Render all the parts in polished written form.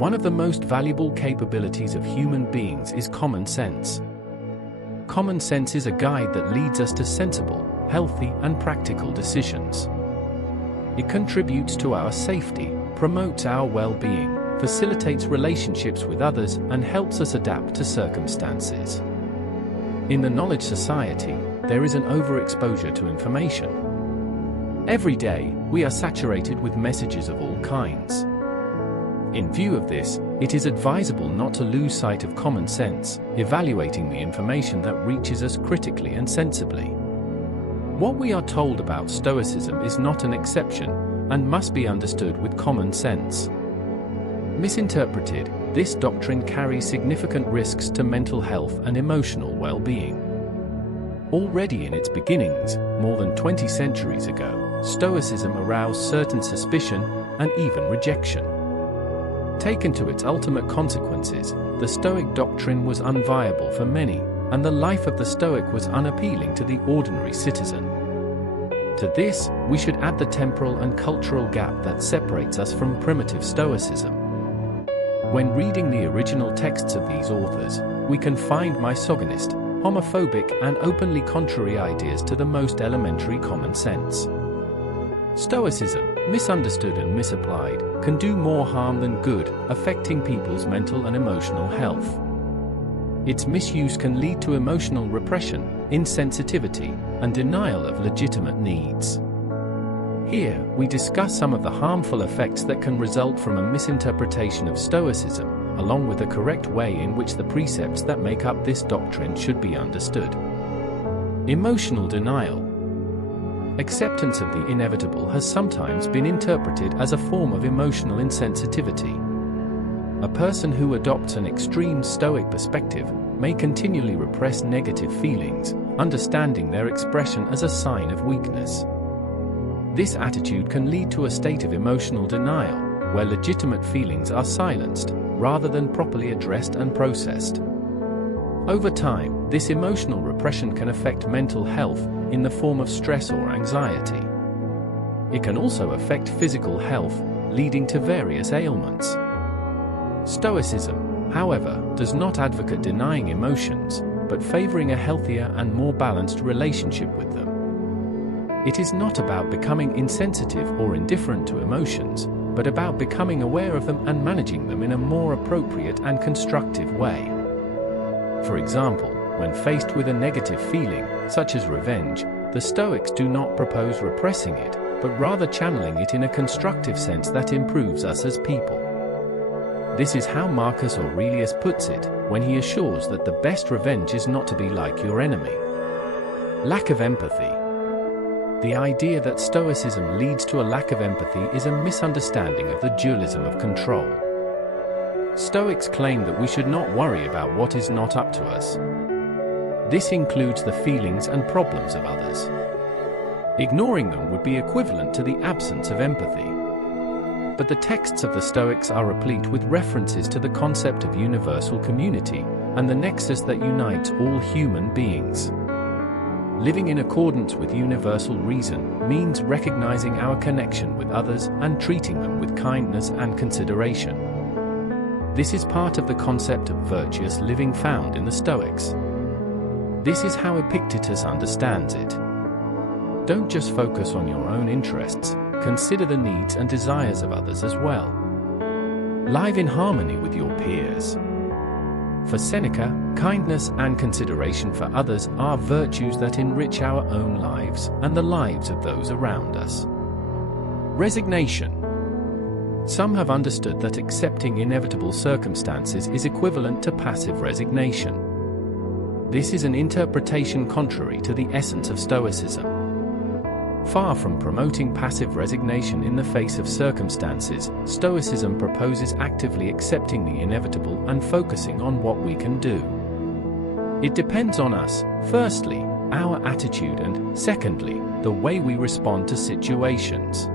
One of the most valuable capabilities of human beings is common sense. Common sense is a guide that leads us to sensible, healthy, and practical decisions. It contributes to our safety, promotes our well-being, facilitates relationships with others, and helps us adapt to circumstances. In the knowledge society, there is an overexposure to information. Every day, we are saturated with messages of all kinds. In view of this, it is advisable not to lose sight of common sense, evaluating the information that reaches us critically and sensibly. What we are told about Stoicism is not an exception, and must be understood with common sense. Misinterpreted, this doctrine carries significant risks to mental health and emotional well-being. Already in its beginnings, more than 20 centuries ago, Stoicism aroused certain suspicion and even rejection. Taken to its ultimate consequences, the Stoic doctrine was unviable for many, and the life of the Stoic was unappealing to the ordinary citizen. To this, we should add the temporal and cultural gap that separates us from primitive Stoicism. When reading the original texts of these authors, we can find misogynist, homophobic, and openly contrary ideas to the most elementary common sense. Stoicism, misunderstood and misapplied, can do more harm than good, affecting people's mental and emotional health. Its misuse can lead to emotional repression, insensitivity, and denial of legitimate needs. Here, we discuss some of the harmful effects that can result from a misinterpretation of Stoicism, along with the correct way in which the precepts that make up this doctrine should be understood. Emotional denial. Acceptance of the inevitable has sometimes been interpreted as a form of emotional insensitivity. A person who adopts an extreme Stoic perspective may continually repress negative feelings, understanding their expression as a sign of weakness. This attitude can lead to a state of emotional denial, where legitimate feelings are silenced, rather than properly addressed and processed. Over time, this emotional repression can affect mental health in the form of stress or anxiety. It can also affect physical health, leading to various ailments. Stoicism, however, does not advocate denying emotions, but favoring a healthier and more balanced relationship with them. It is not about becoming insensitive or indifferent to emotions, but about becoming aware of them and managing them in a more appropriate and constructive way. For example, when faced with a negative feeling, such as revenge, the Stoics do not propose repressing it, but rather channeling it in a constructive sense that improves us as people. This is how Marcus Aurelius puts it, when he assures that the best revenge is not to be like your enemy. Lack of empathy. The idea that Stoicism leads to a lack of empathy is a misunderstanding of the dualism of control. Stoics claim that we should not worry about what is not up to us. This includes the feelings and problems of others. Ignoring them would be equivalent to the absence of empathy. But the texts of the Stoics are replete with references to the concept of universal community and the nexus that unites all human beings. Living in accordance with universal reason means recognizing our connection with others and treating them with kindness and consideration. This is part of the concept of virtuous living found in the Stoics. This is how Epictetus understands it. Don't just focus on your own interests, consider the needs and desires of others as well. Live in harmony with your peers. For Seneca, kindness and consideration for others are virtues that enrich our own lives and the lives of those around us. Resignation. Some have understood that accepting inevitable circumstances is equivalent to passive resignation. This is an interpretation contrary to the essence of Stoicism. Far from promoting passive resignation in the face of circumstances, Stoicism proposes actively accepting the inevitable and focusing on what we can do. It depends on us, firstly, our attitude, and secondly, the way we respond to situations.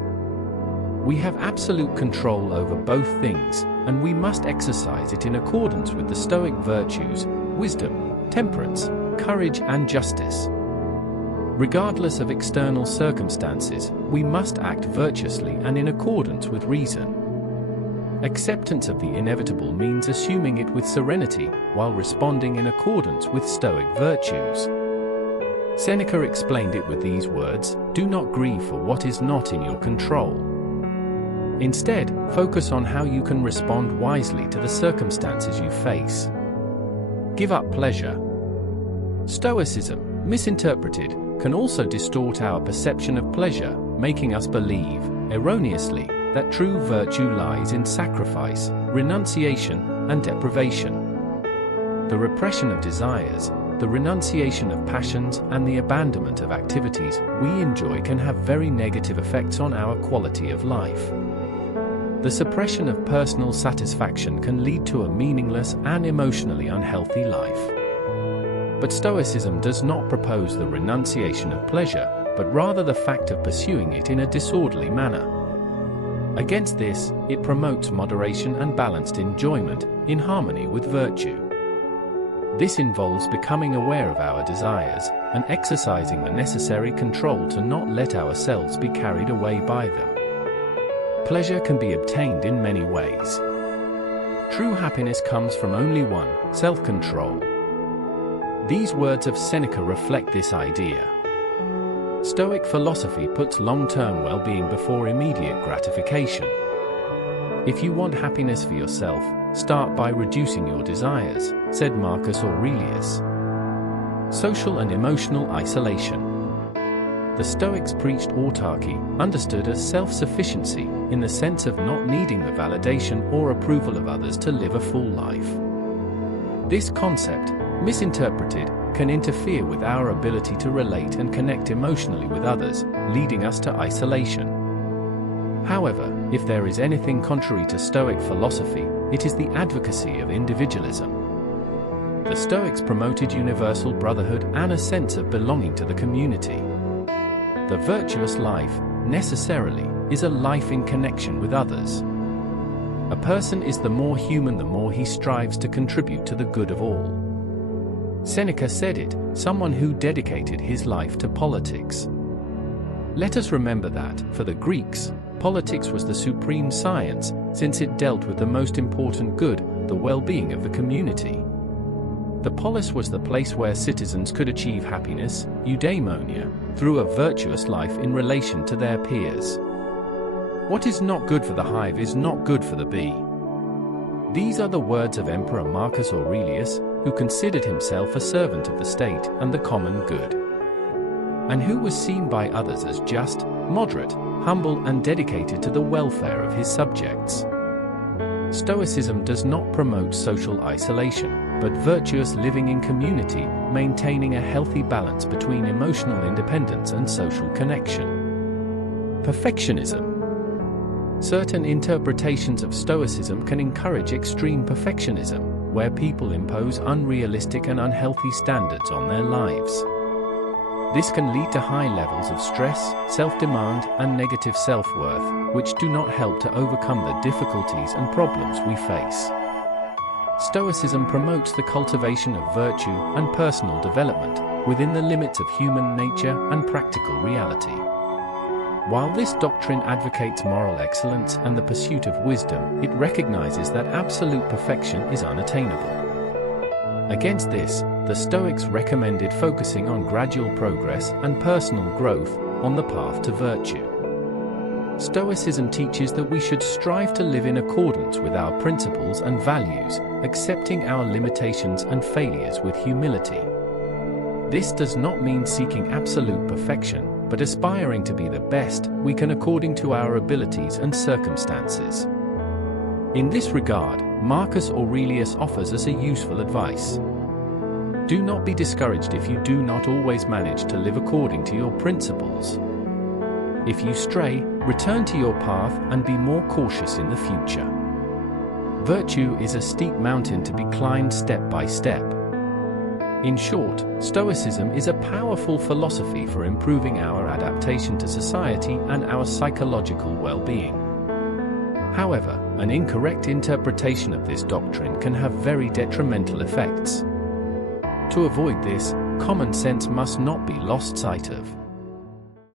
We have absolute control over both things, and we must exercise it in accordance with the Stoic virtues, wisdom, temperance, courage, and justice. Regardless of external circumstances, we must act virtuously and in accordance with reason. Acceptance of the inevitable means assuming it with serenity, while responding in accordance with Stoic virtues. Seneca explained it with these words: "Do not grieve for what is not in your control. Instead, focus on how you can respond wisely to the circumstances you face. Give up pleasure." Stoicism, misinterpreted, can also distort our perception of pleasure, making us believe, erroneously, that true virtue lies in sacrifice, renunciation, and deprivation. The repression of desires, the renunciation of passions, and the abandonment of activities we enjoy can have very negative effects on our quality of life. The suppression of personal satisfaction can lead to a meaningless and emotionally unhealthy life. But Stoicism does not propose the renunciation of pleasure, but rather the fact of pursuing it in a disorderly manner. Against this, it promotes moderation and balanced enjoyment, in harmony with virtue. This involves becoming aware of our desires, and exercising the necessary control to not let ourselves be carried away by them. Pleasure can be obtained in many ways. True happiness comes from only one: self-control. These words of Seneca reflect this idea. Stoic philosophy puts long-term well-being before immediate gratification. If you want happiness for yourself, start by reducing your desires, said Marcus Aurelius. Social and emotional isolation. The Stoics preached autarky, understood as self-sufficiency, in the sense of not needing the validation or approval of others to live a full life. This concept, misinterpreted, can interfere with our ability to relate and connect emotionally with others, leading us to isolation. However, if there is anything contrary to Stoic philosophy, it is the advocacy of individualism. The Stoics promoted universal brotherhood and a sense of belonging to the community. The virtuous life, necessarily, is a life in connection with others. A person is the more human the more he strives to contribute to the good of all. Seneca said it, someone who dedicated his life to politics. Let us remember that, for the Greeks, politics was the supreme science, since it dealt with the most important good, the well-being of the community. The polis was the place where citizens could achieve happiness, eudaimonia, through a virtuous life in relation to their peers. What is not good for the hive is not good for the bee. These are the words of Emperor Marcus Aurelius, who considered himself a servant of the state and the common good, and who was seen by others as just, moderate, humble, and dedicated to the welfare of his subjects. Stoicism does not promote social isolation, but virtuous living in community, maintaining a healthy balance between emotional independence and social connection. Perfectionism. Certain interpretations of Stoicism can encourage extreme perfectionism, where people impose unrealistic and unhealthy standards on their lives. This can lead to high levels of stress, self-demand, and negative self-worth, which do not help to overcome the difficulties and problems we face. Stoicism promotes the cultivation of virtue and personal development, within the limits of human nature and practical reality. While this doctrine advocates moral excellence and the pursuit of wisdom, it recognizes that absolute perfection is unattainable. Against this, the Stoics recommended focusing on gradual progress and personal growth on the path to virtue. Stoicism teaches that we should strive to live in accordance with our principles and values, accepting our limitations and failures with humility. This does not mean seeking absolute perfection, but aspiring to be the best we can according to our abilities and circumstances. In this regard, Marcus Aurelius offers us a useful advice. Do not be discouraged if you do not always manage to live according to your principles. If you stray, return to your path and be more cautious in the future. Virtue is a steep mountain to be climbed step by step. In short, Stoicism is a powerful philosophy for improving our adaptation to society and our psychological well-being. However, an incorrect interpretation of this doctrine can have very detrimental effects. To avoid this, common sense must not be lost sight of.